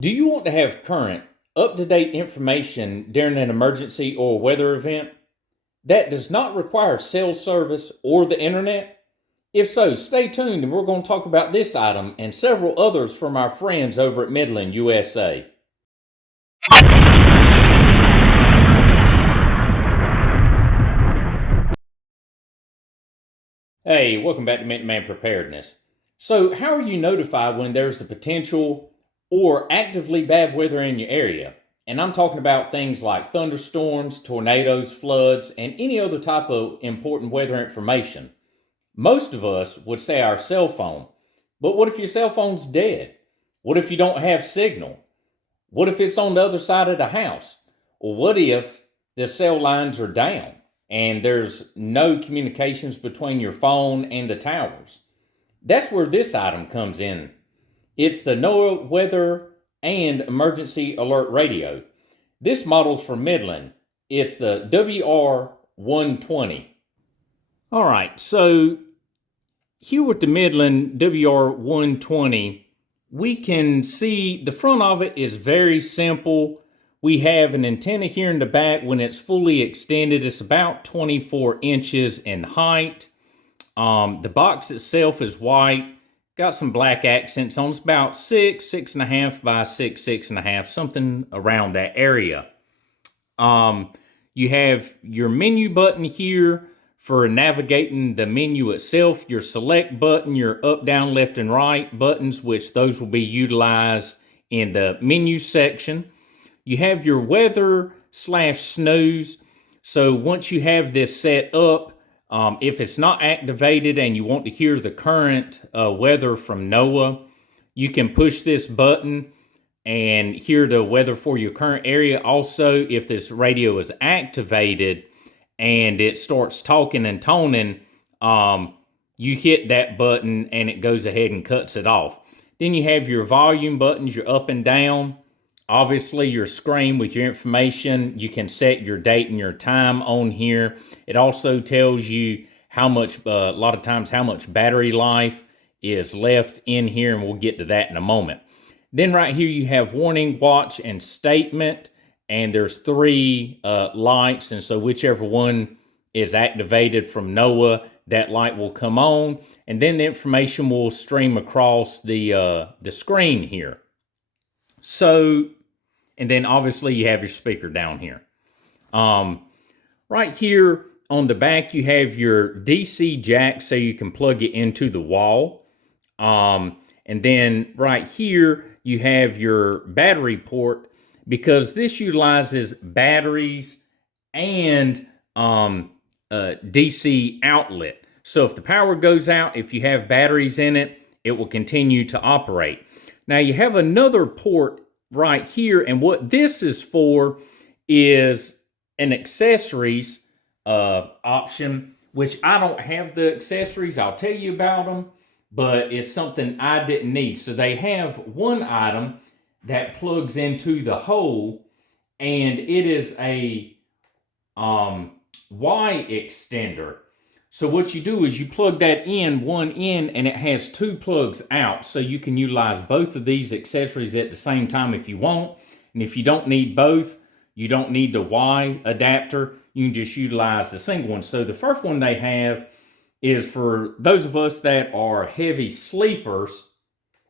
Do you want to have current, up-to-date information during an emergency or weather event that does not require cell service or the internet? If so, stay tuned and we're going to talk about this item and several others from our friends over at Midland, USA. Hey, welcome back to Midland Preparedness. So, how are you notified when there's the potential or actively bad weather in your area? And I'm talking about things like thunderstorms, tornadoes, floods, and any other type of important weather information. Most of us would say our cell phone. But what if your cell phone's dead? What if you don't have signal? What if it's on the other side of the house? Or what if the cell lines are down and there's no communications between your phone and the towers? That's where this item comes in. It's the NOAA Weather and Emergency Alert Radio. This model's from Midland. It's the WR100. All right, so here with the Midland WR100, we can see the front of it is very simple. We have an antenna here in the back. When it's fully extended, it's about 24 inches in height. The box itself is white, got some black accents on. It's about 6.5 by 6.5, something around that area. You have your menu button here for navigating the menu itself, your select button, your up, down, left, and right buttons, which those will be utilized in the menu section. You have your weather/snooze. So once you have this set up, if it's not activated and you want to hear the current weather from NOAA, you can push this button and hear the weather for your current area. Also, if this radio is activated and it starts talking and toning, you hit that button and it goes ahead and cuts it off. Then you have your volume buttons, your up and down. Obviously, your screen with your information. You can set your date and your time on here. It also tells you how much, a lot of times, how much battery life is left in here, and we'll get to that in a moment. Then right here, you have warning, watch, and statement, and there's three lights, and so whichever one is activated from NOAA, that light will come on, and then the information will stream across the screen here. So, and then obviously you have your speaker down here. Right here on the back, you have your DC jack, so you can plug it into the wall. And then right here, you have your battery port, because this utilizes batteries and a DC outlet. So if the power goes out, if you have batteries in it, it will continue to operate. Now you have another port right here, and what this is for is an accessories option, which I don't have the accessories. I'll tell you about them, but it's something I didn't need. So they have one item that plugs into the hole, and it is a Y extender. So what you do is you plug that in, one in, and it has two plugs out. So you can utilize both of these accessories at the same time if you want. And if you don't need both, you don't need the Y adapter, you can just utilize the single one. So the first one they have is for those of us that are heavy sleepers,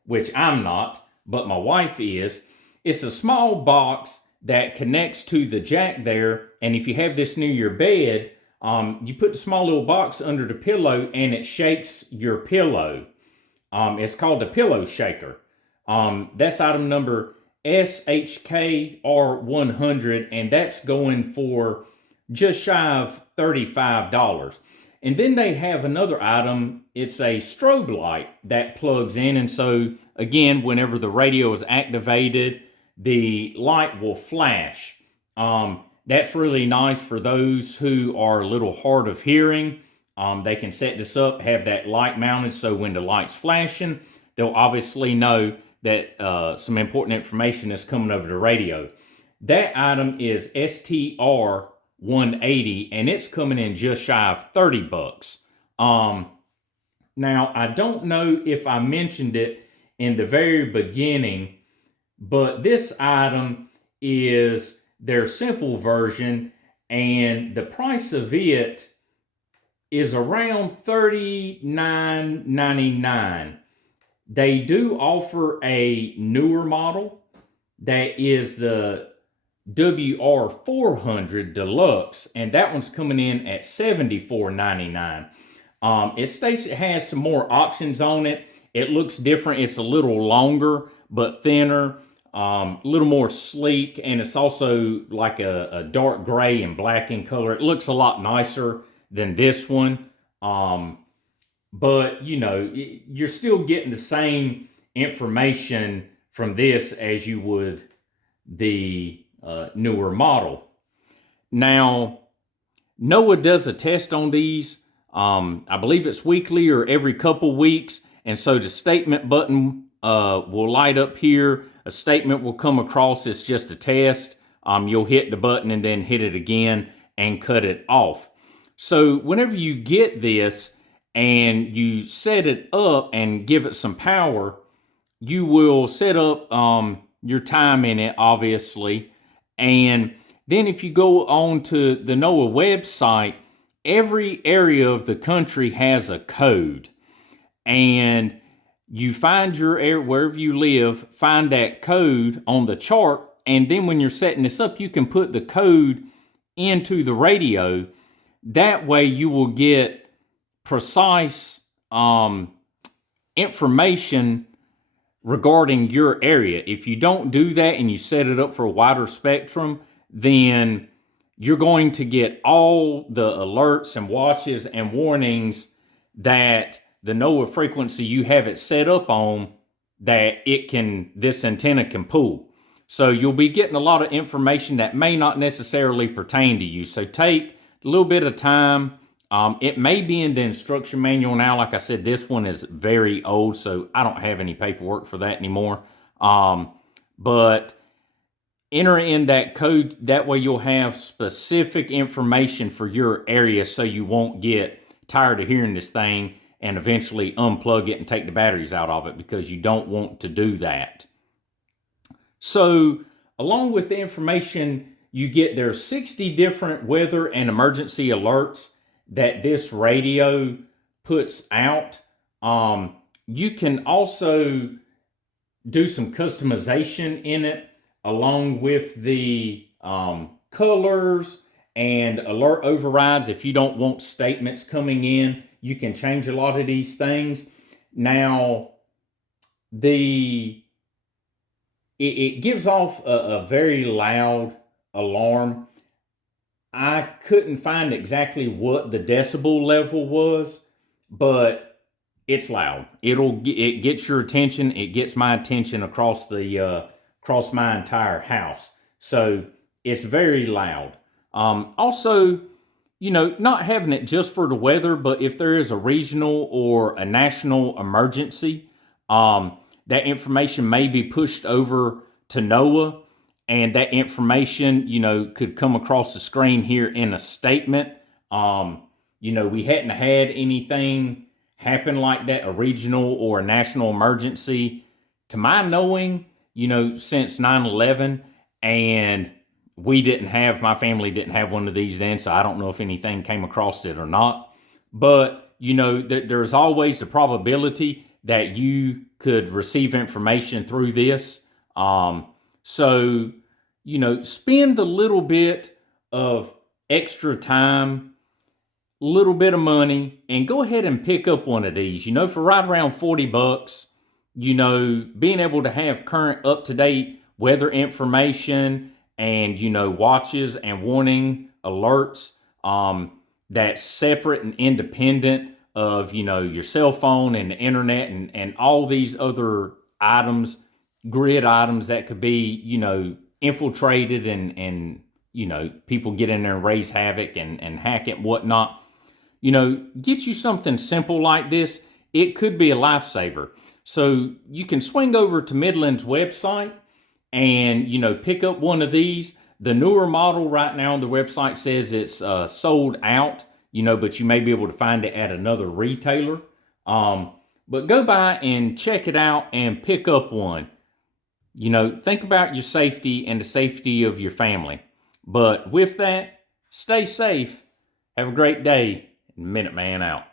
which I'm not, but my wife is. It's a small box that connects to the jack there. And if you have this near your bed, you put the small little box under the pillow and it shakes your pillow. It's called a pillow shaker. That's item number SHKR100, and that's going for just shy of $35. And then they have another item. It's a strobe light that plugs in, and so again, whenever the radio is activated, the light will flash. That's really nice for those who are a little hard of hearing. They can set this up, have that light mounted, so when the light's flashing, they'll obviously know that some important information is coming over the radio. That item is STR180, and it's coming in just shy of $30. Now, I don't know if I mentioned it in the very beginning, but this item is their simple version, and the price of it is around $39.99. They do offer a newer model that is the WR100 Deluxe, and that one's coming in at $74.99. It states it has some more options on it. It looks different. It's a little longer but thinner, a little more sleek, and it's also like a dark gray and black in color. It looks a lot nicer than this one. But you know, you're still getting the same information from this as you would the newer model. Now, NOAA does a test on these. I believe it's weekly or every couple weeks, and so the statement button will light up here. A statement will come across. It's just a test. You'll hit the button and then hit it again and cut it off. So whenever you get this and you set it up and give it some power, you will set up your time in it, obviously. And then if you go on to the NOAA website, every area of the country has a code. And you find your area, wherever you live, find that code on the chart. And then when you're setting this up, you can put the code into the radio. That way you will get precise information regarding your area. If you don't do that and you set it up for a wider spectrum, then you're going to get all the alerts and watches and warnings that the NOAA frequency you have it set up on, that this antenna can pull. So you'll be getting a lot of information that may not necessarily pertain to you. So take a little bit of time. It may be in the instruction manual now. Like I said, this one is very old, so I don't have any paperwork for that anymore. But enter in that code. That way you'll have specific information for your area, so you won't get tired of hearing this thing and eventually unplug it and take the batteries out of it, because you don't want to do that. So along with the information you get, there's 60 different weather and emergency alerts that this radio puts out. You can also do some customization in it, along with the colors and alert overrides. If you don't want statements coming in, you can change a lot of these things. Now, it gives off a very loud alarm. I couldn't find exactly what the decibel level was, but it's loud. It gets your attention. It gets my attention across my entire house. So it's very loud. Also, you know, not having it just for the weather, but if there is a regional or a national emergency, that information may be pushed over to NOAA, and that information, you know, could come across the screen here in a statement. You know, we hadn't had anything happen like that, a regional or a national emergency, to my knowing, you know, since 9/11, and my family didn't have one of these then, so I don't know if anything came across it or not. But, you know, there's always the probability that you could receive information through this. So, you know, spend a little bit of extra time, a little bit of money, and go ahead and pick up one of these. You know, for right around $40, you know, being able to have current up-to-date weather information and, you know, watches and warning alerts, that's separate and independent of, you know, your cell phone and the internet and all these other items, grid items that could be, you know, infiltrated and you know, people get in there and raise havoc and hack it and whatnot. You know, get you something simple like this. It could be a lifesaver. So you can swing over to Midland's website and, you know, pick up one of these. The newer model right now on the website says it's sold out, you know, but you may be able to find it at another retailer. But go by and check it out and pick up one. You know, think about your safety and the safety of your family. But with that, stay safe. Have a great day. Minuteman out.